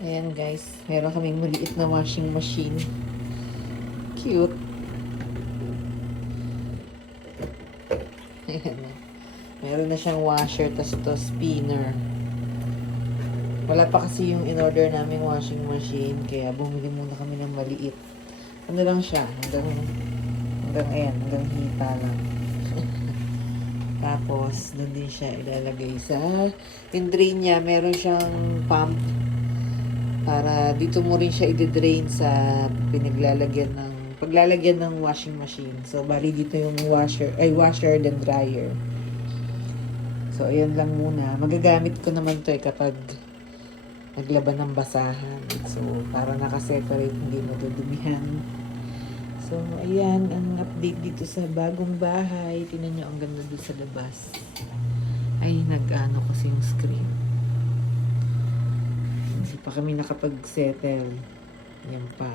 Ayan guys, meron kaming maliit na washing machine. Cute. Ayan na. Meron na siyang washer, tas ito spinner. Wala pa kasi yung in-order naming washing machine, kaya bumili muna kami ng maliit. Ano lang siya, hanggang hita lang. Tapos, doon din siya ilalagay sa, yung drain niya, meron siyang pump para dito mo rin siya i-drain sa paglalagyan ng washing machine. So, bali dito yung washer then dryer. So, ayan lang muna. Magagamit ko naman to kapag naglaban ng basahan. So, para nakaseparate, hindi madudumihan. So, ayan, ang update dito sa bagong bahay. Tingnan nyo, ang ganda doon sa labas. Ay, nag-ano kasi yung screen. Hindi pa kami nakapag-settle. Yan pa.